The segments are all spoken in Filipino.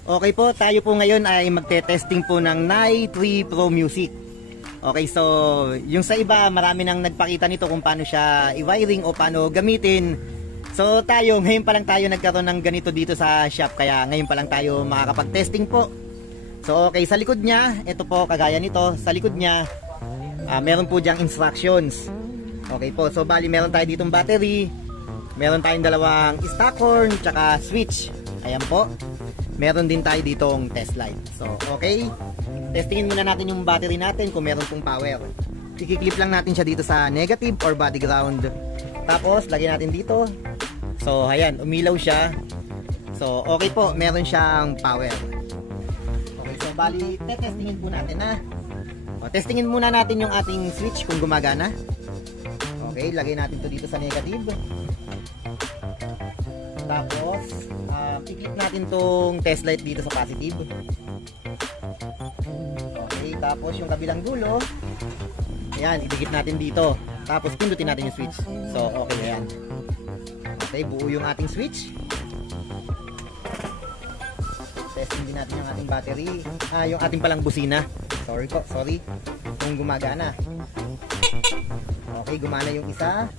Okay po, tayo po ngayon ay magte-testing po ng Nai 3 Pro Music. Okay, so yung sa iba marami nang nagpakita nito kung paano siya i-wiring o paano gamitin. So tayo, ngayon pa lang tayo nagkaroon ng ganito dito sa shop, kaya ngayon pa lang tayo makakapag-testing po. So okay, sa likod niya, ito po kagaya nito, sa likod niya meron po diyang instructions. Okay po, so bali meron tayo ditong battery, meron tayong dalawang stock horn, tsaka switch. Ayan po. Meron din tayo ditong test light. So, okay. Testingin muna natin yung battery natin kung meron pong power. I-clip lang natin siya dito sa negative or body ground. Tapos, lagyan natin dito. So, ayan. Umilaw siya. So, okay po. Meron siyang power. Okay. So, bali, testingin po natin na. O, testingin muna natin yung ating switch kung gumagana. Okay. Lagay natin to dito sa negative. Tapos, i-clip natin tong test light dito sa positive. Okay, tapos yung kabilang dulo, ayan, idikit natin dito. Tapos, pindutin natin yung switch. So, okay, ayan. Okay, buo yung ating switch. Testing din natin yung ating battery. Yung ating palang busina. Sorry. Kung gumagana. Okay, gumana yung isa.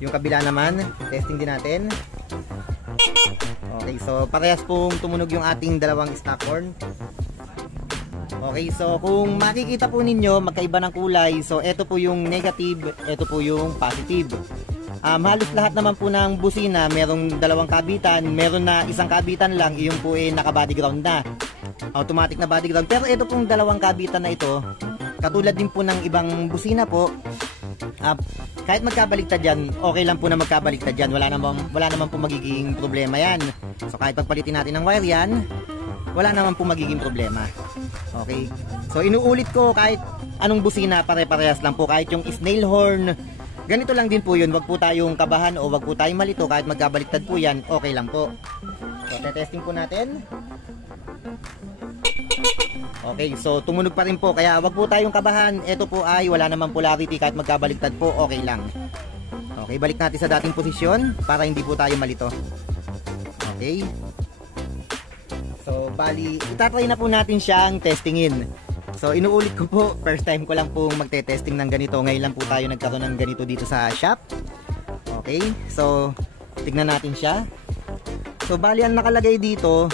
Yung kabila naman, testing din natin. Okay, so parehas pong tumunog yung ating dalawang stock horn. Okay, so kung makikita po ninyo, magkaiba ng kulay. So ito po yung negative, ito po yung positive. Halos lahat naman po ng busina, merong dalawang kabitan, meron na isang kabitan lang, yung po ay naka body ground na. Automatic na body ground. Pero ito pong dalawang kabitan na ito, katulad din po ng ibang busina po, kahit magkabaliktad yan, okay lang po na magkabaliktad yan. Wala naman po magiging problema yan. So kahit pagpalitin natin ng wire yan, wala naman po magiging problema. Okay. So inuulit ko, kahit anong busina, pare-parehas lang po. Kahit yung snail horn, ganito lang din po yun. Wag po tayong kabahan o wag po tayong malito. Kahit magkabaliktad po yan, okay lang po. So testing po natin. Okay, so tumunog pa rin po, kaya wag po tayong kabahan. Ito po ay wala naman polarity, kahit magkabaliktad po, okay lang. Okay, balik natin sa dating posisyon para hindi po tayo malito. Okay. So, bali, itatry na po natin siyang testingin. So, inuulit ko po, first time ko lang po magte-testing ng ganito. Ngayon lang po tayo nagkaroon ng ganito dito sa shop. Okay, so tignan natin siya. So, bali ang nakalagay dito,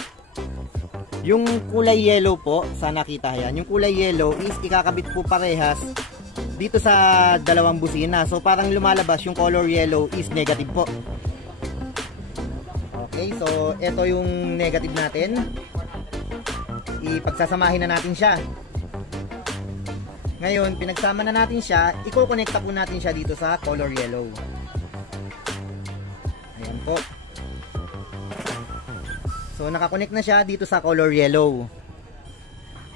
yung kulay yellow po, sana nakita yan. Yung kulay yellow is ikakabit po parehas dito sa dalawang busina. So parang lumalabas yung color yellow is negative po. Okay, so ito yung negative natin. Ipagsasamahin na natin siya. Ngayon, pinagsama na natin siya, i-connecta po natin siya dito sa color yellow. Ayan po. So nakakonect na siya dito sa color yellow.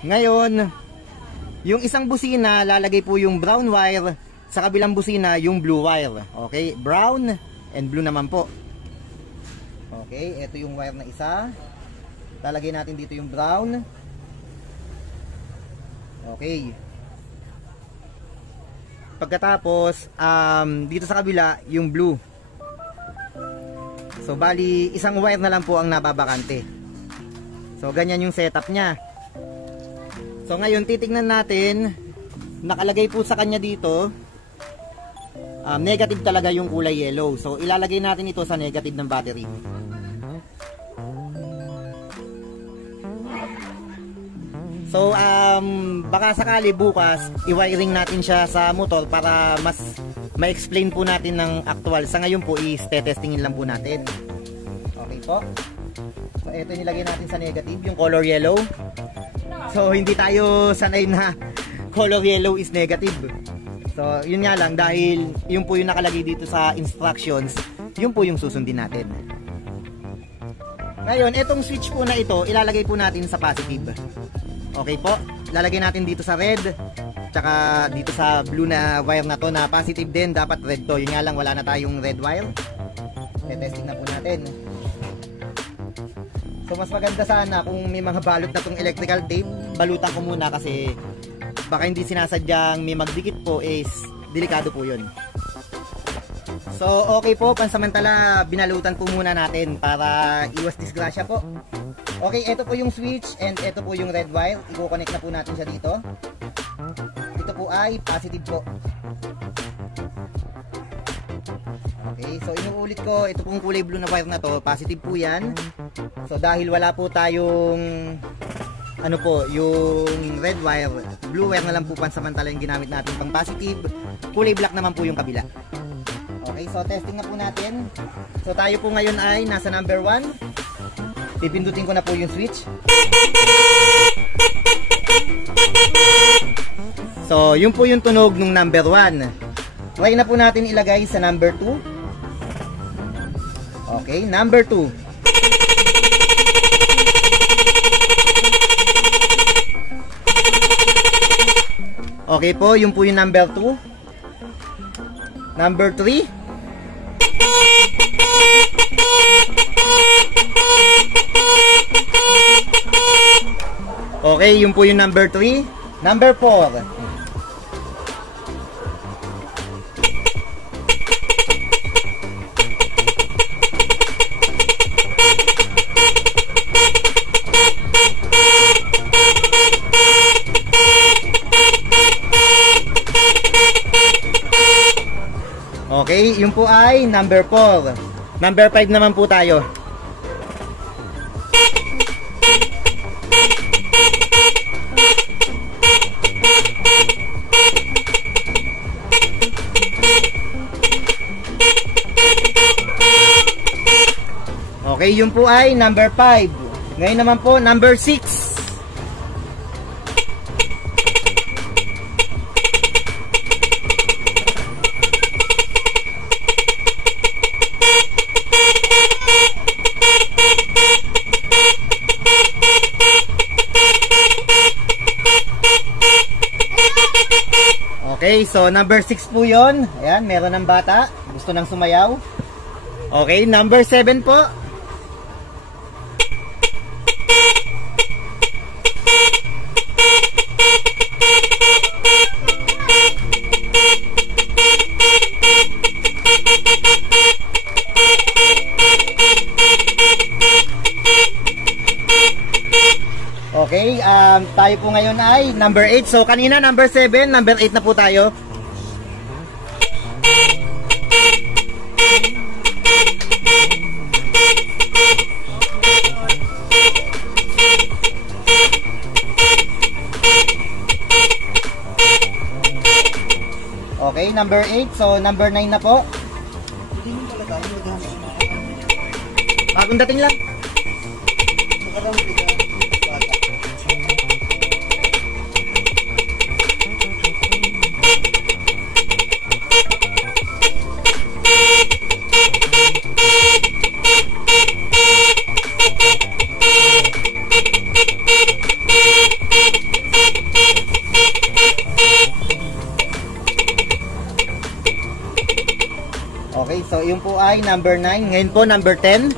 Ngayon, yung isang busina, lalagay po yung brown wire, sa kabilang busina yung blue wire. Okay, brown and blue naman po. Okay, ito yung wire na isa. Lalagay natin dito yung brown. Okay. Pagkatapos, dito sa kabila yung blue. So bali isang wire na lang po ang nababakante. So ganyan yung setup niya. So ngayon titingnan natin, nakalagay po sa kanya dito negative talaga yung kulay yellow. So ilalagay natin ito sa negative ng battery. So baka sakali bukas i-wiring natin siya sa motor para mas ma-explain po natin ng actual. Sa ngayon po is testingin lang po natin. Okay po. So ito nilagay natin sa negative, yung color yellow. So hindi tayo sanay na color yellow is negative. So yun nga lang, dahil yun po yung nakalagay dito sa instructions, yun po yung susundin natin. Ngayon, itong switch po na ito, ilalagay po natin sa positive. Okay po. Lalagay natin dito sa red, tsaka dito sa blue na wire na to na positive din, dapat red to. Yun nga lang, wala na tayong red wire. Testing na po natin. So mas maganda sana kung may mga balot na tong electrical tape, balutan ko muna kasi baka hindi sinasadyang may magdikit po, is delikado po yun. So okay po, pansamantala binalutan po muna natin para iwas disgrasya po. Okay, ito po yung switch and ito po yung red wire. I-connect na po natin siya dito. Ito po ay positive po. Okay, so inuulit ko, ito pong kulay blue na wire na to, positive po yan. So dahil wala po tayong ano po, yung red wire, blue wire na lang po pansamantala yung ginamit natin pang positive. Kulay black naman po yung kabila. Okay, so testing na po natin. So tayo po ngayon ay nasa number 1. Pipindutin ko na po yung switch. So, yun po yung tunog ng number 1. Try na po natin ilagay sa number 2. Okay, number 2. Okay po, yun po yung number 2. Number 3. Okay, yun po yung number 3. Number 4. Okay, yun po ay number 4. Number 5 naman po tayo. Okay, yun po ay number 5. Ngayon naman po, number 6. Okay, so number 6 po yun. Ayan, meron ng bata. Gusto nang sumayaw. Okay, number 7 po. Okay, tayo po ngayon ay number 8. So kanina number 7, number 8 na po tayo. Okay, number 8. So number 9 na po. Bagong dating lang. Okay, so yun po ay number 9. Ngayon po number 10.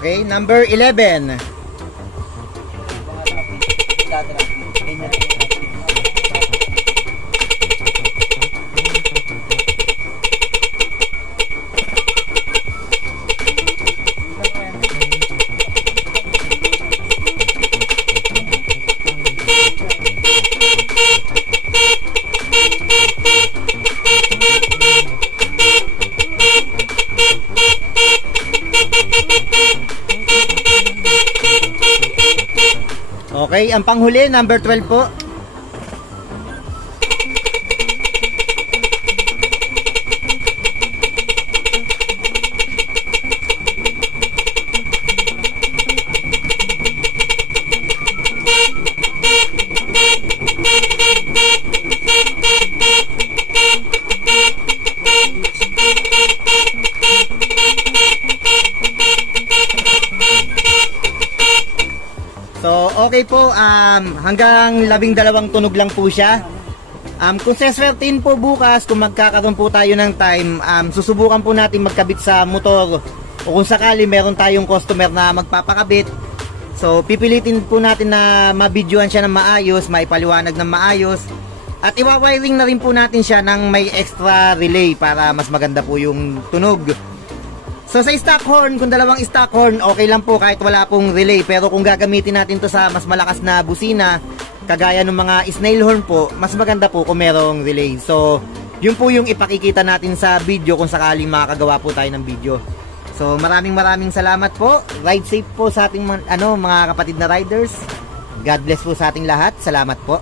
Okay, number 11. Okay, ang panghuli, number 12 po. So, okay po, hanggang 12 tunog lang po siya. Kung seswertin po bukas, kung magkakaroon po tayo ng time, susubukan po natin magkabit sa motor, o kung sakali meron tayong customer na magpapakabit, so pipilitin po natin na mabidyoan siya ng maayos, maipaliwanag ng maayos, at iwa-wiring na rin po natin siya ng may extra relay para mas maganda po yung tunog. So sa stock horn, kung dalawang stock horn, okay lang po kahit wala pong relay. Pero kung gagamitin natin to sa mas malakas na busina, kagaya ng mga snail horn po, mas maganda po kung merong relay. So yun po yung ipakikita natin sa video kung sakaling makakagawa po tayo ng video. So maraming salamat po. Ride safe po sa ating mga kapatid na riders. God bless po sa ating lahat. Salamat po.